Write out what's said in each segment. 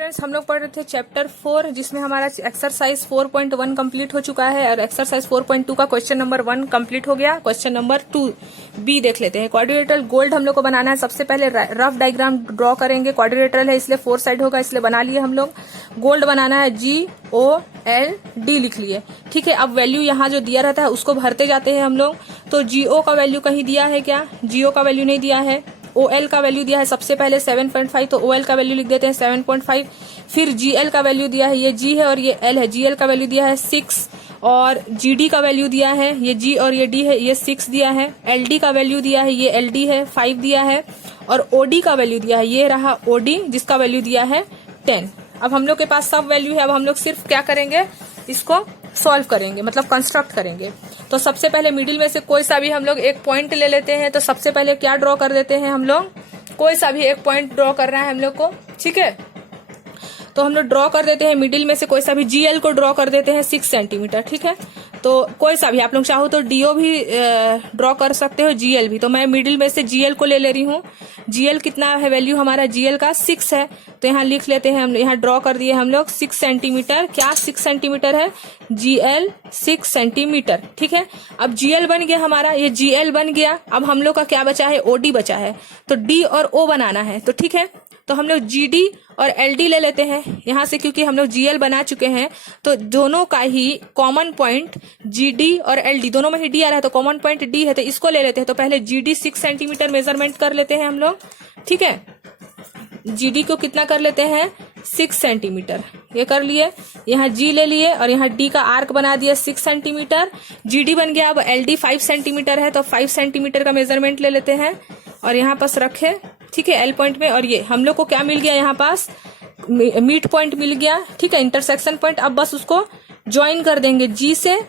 Students हम लोग पढ़ रहे थे चैप्टर 4 जिसमें हमारा एक्सरसाइज 4.1 कंप्लीट हो चुका है और एक्सरसाइज 4.2 का क्वेश्चन नंबर 1 कंप्लीट हो गया। क्वेश्चन नंबर 2 बी देख लेते हैं। क्वाड्रिलेटरल गोल्ड हम लोग को बनाना है। सबसे पहले रफ डायग्राम ड्रॉ करेंगे। क्वाड्रिलेटरल है इसलिए 4 साइड होगा, इसलिए बना लिए हम लोग। गोल्ड बनाना है, GOLD लिख लिए। ठीक है, अब वैल्यू यहाँ जो दिया रहता है उसको भरते जाते हैं हम लोग। तो GO का वैल्यू कहीं दिया है क्या? GO का वैल्यू नहीं दिया है। OL का वैल्यू दिया है सबसे पहले 7.5, तो OL का वैल्यू लिख देते हैं 7.5। फिर GL का वैल्यू दिया है, ये G है और ये L है। GL का वैल्यू दिया है 6 और GD का वैल्यू दिया है, ये G और ये D है, ये 6 दिया है। LD का वैल्यू दिया है, ये LD है 5 दिया है। और OD का वैल्यू दिया है, ये रहा OD जिसका वैल्यू दिया है 10। अब हम लोग के पास सब वैल्यू है। अब हम लोग सिर्फ क्या करेंगे, इसको सॉल्व करेंगे, मतलब कंस्ट्रक्ट करेंगे। तो सबसे पहले मिडिल में से कोई सा भी हम लोग एक पॉइंट ले लेते हैं। तो सबसे पहले क्या ड्रॉ कर देते हैं हम लोग, कोई सा भी एक पॉइंट ड्रॉ करना है हम लोग को। ठीक है, तो हम लोग ड्रॉ कर देते हैं मिडिल में से कोई सा भी। GL को ड्रॉ कर देते हैं 6 सेंटीमीटर। ठीक है, तो कोई सा भी आप लोग चाहो तो DO भी ड्रॉ कर सकते हो, GL भी। तो मैं मिडिल में से GL को ले रही हूँ। GL कितना है वैल्यू हमारा, GL का 6 है। तो यहाँ लिख लेते हैं हम, यहाँ ड्रॉ कर दिए हम लोग 6 सेंटीमीटर। क्या 6 सेंटीमीटर है? GL 6 centimetre. ठीक है, अब GL बन गया हमारा, ये GL बन गया। अब हम लोग का क्या बचा है? OD बचा है। तो D और O बनाना है। तो ठीक है, तो हम लोग GD और LD ले लेते हैं यहाँ से, क्योंकि हम लोग GL बना चुके हैं। तो दोनों का ही कॉमन पॉइंट GD और LD दोनों में ही D आ रहा है, तो कॉमन पॉइंट D है, तो इसको ले लेते हैं। तो पहले GD 6 सेंटीमीटर मेजरमेंट कर लेते हैं हम लोग। ठीक है, GD को कितना कर लेते हैं? 6 सेंटीमीटर। ये कर लिए, यहाँ G ले लिए और यहाँ D का आर्क बना दिया 6 सेंटीमीटर। GD बन गया। अब LD 5 सेंटीमीटर है, तो 5 सेंटीमीटर का मेजरमेंट ले लेते हैं और यहाँ पास रखे। ठीक है, L पॉइंट में। और ये हम लोग को क्या मिल गया यहाँ पास? मीट पॉइंट मिल गया। ठीक है, इंटरसेक्शन पॉइंट। अब बस उसको ज्वाइन कर देंगे G से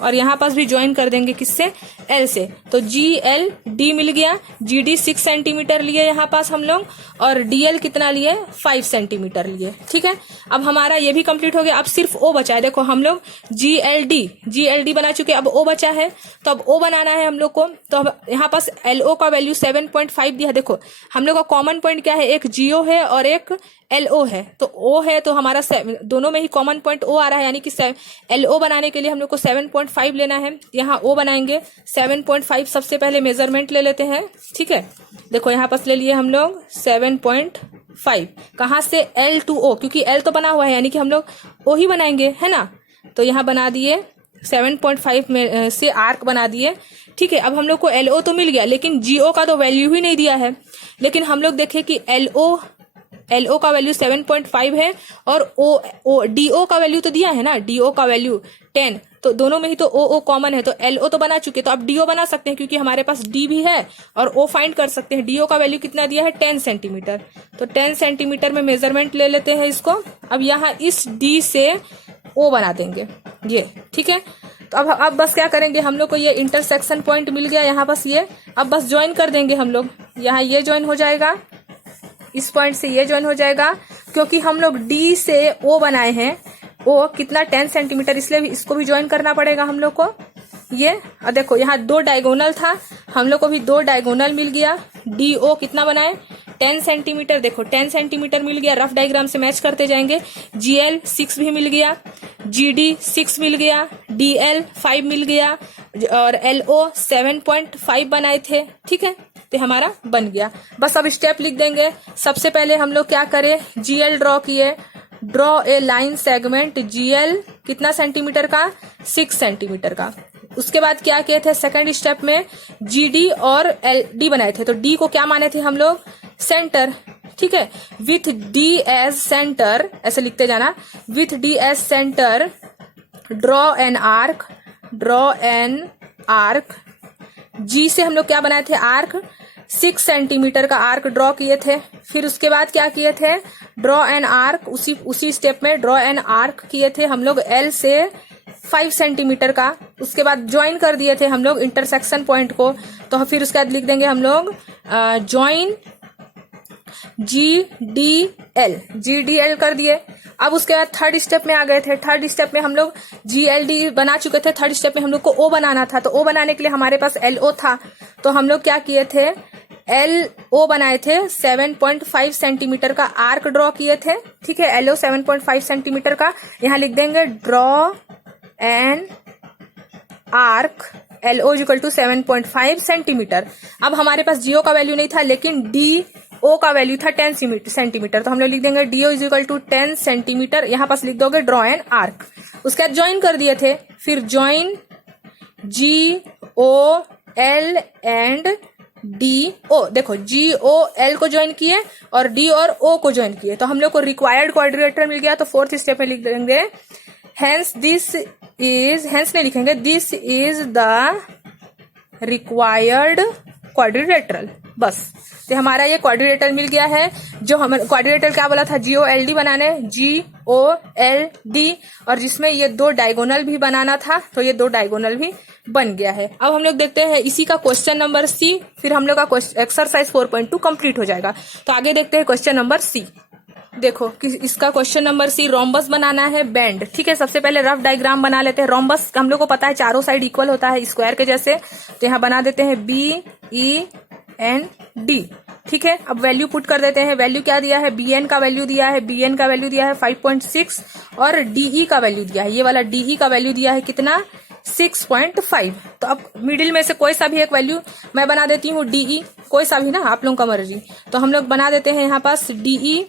और यहाँ पास भी ज्वाइन कर देंगे किससे? L से। तो GLD मिल गया। GD 6 सेंटीमीटर लिए यहाँ पास हम लोग और DL कितना लिए? 5 सेंटीमीटर लिए। ठीक है, अब हमारा ये भी कंप्लीट हो गया। अब सिर्फ O बचा है। देखो हम लोग GLD बना चुके, अब O बचा है। तो अब O बनाना है हम लोग को। तो यहाँ पास LO का वैल्यू 7.5 दिया। देखो हम लोग का कॉमन पॉइंट क्या है? एक GO है और एक LO है। तो O है तो हमारा दोनों में ही कॉमन पॉइंट O आ रहा है, यानी कि LO बनाने के लिए हम लोग को 7.5 लेना है। यहाँ O बनाएंगे 7.5। सबसे पहले मेजरमेंट ले लेते हैं। ठीक है, देखो यहाँ पास ले लिए हम लोग 7.5। कहाँ से? L to O, क्योंकि L तो बना हुआ है, यानी कि हम लोग O ही बनाएंगे, है ना। तो यहाँ बना दिए 7.5 में से आर्क बना दिए। ठीक है, अब हम लोग को LO तो मिल गया, लेकिन GO का तो वैल्यू ही नहीं दिया है। लेकिन हम लोग देखें कि LO का वैल्यू 7.5 है और DO का वैल्यू तो दिया है ना, DO का वैल्यू 10। तो दोनों में ही तो O कॉमन है, तो LO तो बना चुके, तो अब DO बना सकते हैं क्योंकि हमारे पास D भी है और O फाइंड कर सकते हैं। DO का वैल्यू कितना दिया है? 10 सेंटीमीटर। तो 10 सेंटीमीटर में मेजरमेंट ले लेते हैं इसको। अब यहाँ इस D से O बना देंगे ये। ठीक है, तो अब बस क्या करेंगे, हम लोग को ये इंटरसेक्शन पॉइंट मिल गया यहाँ बस ये। अब बस ज्वाइन कर देंगे हम लोग। यहाँ ये ज्वाइन हो जाएगा, इस पॉइंट से ये ज्वाइन हो जाएगा, क्योंकि हम लोग D से O बनाए हैं। O कितना? 10 सेंटीमीटर, इसलिए भी इसको भी ज्वाइन करना पड़ेगा हम लोग को ये। और देखो यहाँ 2 डायगोनल था, हम लोग को भी 2 डायगोनल मिल गया। DO कितना बनाए? 10 सेंटीमीटर। देखो 10 सेंटीमीटर मिल गया। रफ डायग्राम से मैच करते जाएंगे। GL 6 भी मिल गया, GD 6 मिल गया, DL 5 मिल गया और LO 7.5 बनाए थे। ठीक है, तो हमारा बन गया। बस अब स्टेप लिख देंगे। सबसे पहले हम लोग क्या करें, GL ड्रॉ किए। Draw a line segment GL कितना सेंटीमीटर का? 6 सेंटीमीटर का। उसके बाद क्या किए थे? सेकंड स्टेप में GD और LD बनाए थे। तो D को क्या माने थे हम लोग? सेंटर। ठीक है, विथ D एज सेंटर, ऐसे लिखते जाना, with D as centre draw an arc. G से हम लोग क्या बनाए थे? आर्क। 6 सेंटीमीटर का आर्क ड्रॉ किए थे। फिर उसके बाद क्या किए थे? Draw an arc. उसी स्टेप में ड्रॉ एन आर्क किए थे हम लोग L से 5 सेंटीमीटर का। उसके बाद ज्वाइन कर दिए थे हम लोग इंटरसेक्शन पॉइंट को। तो फिर उसके बाद लिख देंगे हम लोग ज्वाइन GDL कर दिए। अब उसके बाद थर्ड स्टेप में आ गए थे। थर्ड स्टेप में हम लोग GLD बना चुके थे। थर्ड स्टेप में हम लोग को O बनाना था। तो O बनाने के लिए हमारे पास LO था, तो हम लोग क्या किए थे? LO बनाए थे 7.5 सेंटीमीटर का आर्क ड्रॉ किए थे, ठीक है। LO 7.5 सेंटीमीटर का, यहाँ लिख देंगे draw an arc LO equal to 7.5 centimetre. अब हमारे पास GO का वैल्यू नहीं था, लेकिन DO का वैल्यू था 10 सेंटीमीटर, तो हम लोग लिख देंगे DO is equal to 10 centimetre. यहाँ पास लिख दोगे ड्रॉ एन आर्क। उसके बाद ज्वाइन कर दिए थे, फिर ज्वाइन GOL एंड DO। देखो GOL को ज्वाइन किए और D और O को ज्वाइन किए, तो हम लोग को रिक्वायर्ड क्वाड्रिलेटरल मिल गया। तो फोर्थ स्टेप में लिख देंगे हेंस नहीं लिखेंगे, this is the required quadrilateral. बस, तो हमारा ये क्वाड्रिलेटरल मिल गया है। जो हम क्वाड्रिलेटरल क्या बोला था, GOLD बनाने, GOLD, और जिसमें ये दो डायगोनल भी बनाना था, तो ये दो डायगोनल भी बन गया है। अब हम लोग देखते हैं इसी का क्वेश्चन नंबर C, फिर हम लोग का एक्सरसाइज 4.2 कंप्लीट हो जाएगा। तो आगे देखते हैं क्वेश्चन नंबर C। देखो कि इसका क्वेश्चन नंबर C, रोम्बस बनाना है बैंड, ठीक है। सबसे पहले रफ डायग्राम बना लेते हैं। रोम्बस हम लोग को पता है चारों साइड इक्वल होता है स्क्वायर के जैसे, तो यहाँ बना देते हैं BEND, ठीक है। अब वैल्यू पुट कर देते हैं। वैल्यू क्या दिया है, BN का वैल्यू दिया है, BN का वैल्यू दिया है 5.6 और DE का वैल्यू दिया है, ये वाला DE का वैल्यू दिया है कितना, 6.5। तो अब मिडिल में से कोई सा भी एक वैल्यू मैं बना देती हूँ, DE, कोई सा भी ना, आप लोगों का मर्जी। तो हम लोग बना देते हैं यहाँ पास DE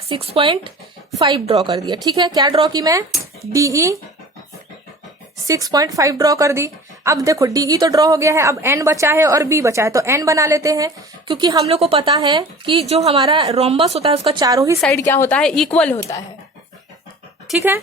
6.5 ड्रॉ कर दिया, ठीक है। क्या ड्रॉ की मैं, DE 6.5 ड्रॉ कर दी। अब देखो DE तो ड्रॉ हो गया है, अब N बचा है और B बचा है, तो N बना लेते हैं, क्योंकि हम लोग को पता है कि जो हमारा रोम्बस होता है उसका चारों ही साइड क्या होता है, इक्वल होता है, ठीक है।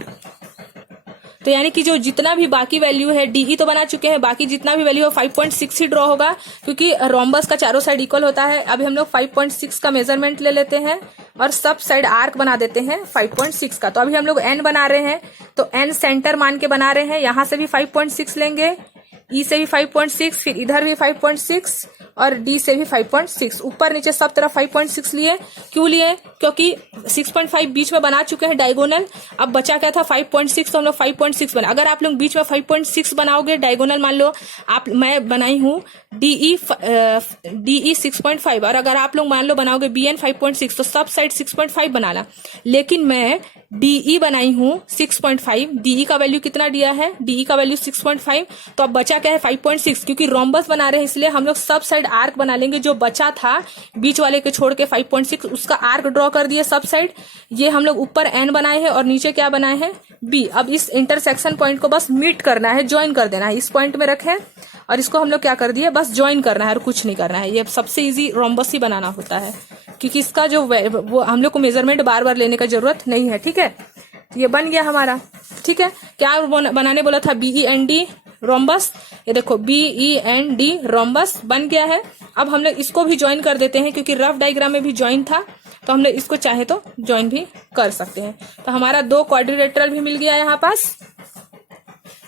तो यानी कि जो जितना भी बाकी वैल्यू है, DE तो बना चुके हैं, बाकी जितना भी वैल्यू है 5.6 ही ड्रॉ होगा, क्योंकि रोम्बस का चारों साइड इक्वल होता है। अभी हम लोग 5.6 का मेजरमेंट ले लेते हैं और सब साइड आर्क बना देते हैं 5.6 का। तो अभी हम लोग N बना रहे हैं, तो N सेंटर मान के बना रहे हैं। यहां से भी 5.6 लेंगे, E से भी 5.6, फिर इधर भी 5.6 और D से भी 5.6, ऊपर नीचे सब तरफ 5.6 लिए। क्यों लिए, क्योंकि 6.5 बीच में बना चुके हैं डायगोनल। अब बचा क्या था 5.6, तो हम लोग 5.6 बना। अगर आप लोग बीच में 5.6 बनाओगे डायगोनल, मान लो मैं बनाई हूँ DE 6.5, और अगर आप लोग मान लो बनाओगे BN 5.6, तो सब साइड 6.5 बनाना। लेकिन मैं DE बनाई हूँ 6.5, DE का वैल्यू कितना दिया है, DE का वैल्यू 6.5, तो अब बचा क्या है 5.6। क्योंकि रोम्बस बना रहे हैं इसलिए हम लोग सब साइड आर्क बना लेंगे। जो बचा था बीच वाले के छोड़ के 5.6, उसका आर्क ड्रॉ कर दिए सब साइड। ये हम लोग ऊपर N बनाए हैं और नीचे क्या बनाए हैं, B। अब इस इंटरसेक्शन पॉइंट को बस मीट करना है, ज्वाइन कर देना है। इस पॉइंट में रखे और इसको हम लोग क्या कर दिए, बस ज्वाइन करना है और कुछ नहीं करना है। ये सबसे इजी रोम्बस ही बनाना होता है, क्योंकि इसका जो वो हम लोग को मेजरमेंट बार बार लेने का जरूरत नहीं है, ठीक है। ये बन गया हमारा, ठीक है। क्या बनाने बोला था, BEND रोम्बस। ये देखो BEND रोम्बस बन गया है। अब हम लोग इसको भी ज्वाइन कर देते हैं, क्योंकि रफ डायग्राम में भी ज्वाइन था, तो हम लोग इसको चाहे तो ज्वाइन भी कर सकते हैं। तो हमारा दो क्वाड्रिलेटरल भी मिल गया यहाँ पास,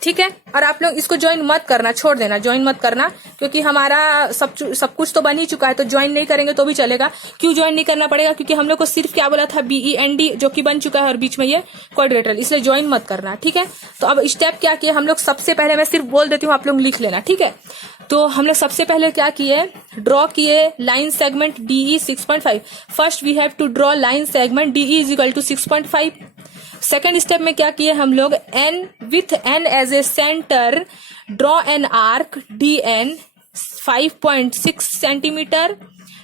ठीक है। और आप लोग इसको ज्वाइन मत करना, छोड़ देना, ज्वाइन मत करना, क्योंकि हमारा सब कुछ तो बन ही चुका है, तो ज्वाइन नहीं करेंगे तो भी चलेगा। क्यों ज्वाइन नहीं करना पड़ेगा, क्योंकि हम लोग को सिर्फ क्या बोला था, BEND, जो कि बन चुका है और बीच में ये क्वाड्रिलेटरल, इसलिए ज्वाइन मत करना, ठीक है। तो अब स्टेप क्या किए हम लोग, सबसे पहले मैं सिर्फ बोल देती हूँ, आप लोग लिख लेना, ठीक है। तो हम लोग सबसे पहले क्या किए, ड्रॉ किए line segment DE 6.5। First we have to draw line segment DE is equal to 6.5। Second step में क्या किए हम लोग, with N as a centre draw an arc DN 5.6 centimetre.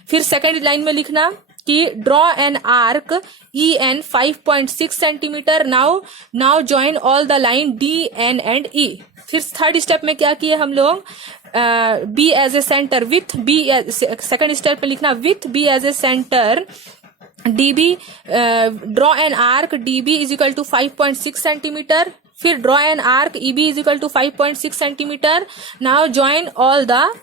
फिर सेकेंड लाइन में लिखना कि draw an arc EN 5.6 centimetre. Now join all the line DN and E। फिर थर्ड स्टेप में क्या किए हम लोग, B as a centre with B, second step में लिखना with B as a centre DB, draw an arc DB is equal to 5.6 centimetre. फिर draw an arc EB is equal to 5.6 centimetre. Now join all the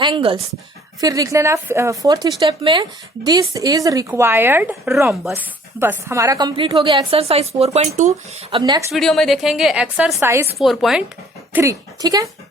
angles. फिर लिख लेना fourth step में, this is required rhombus. बस हमारा complete हो गया exercise 4.2। अब नेक्स्ट वीडियो में देखेंगे एक्सरसाइज 4.3, ठीक है।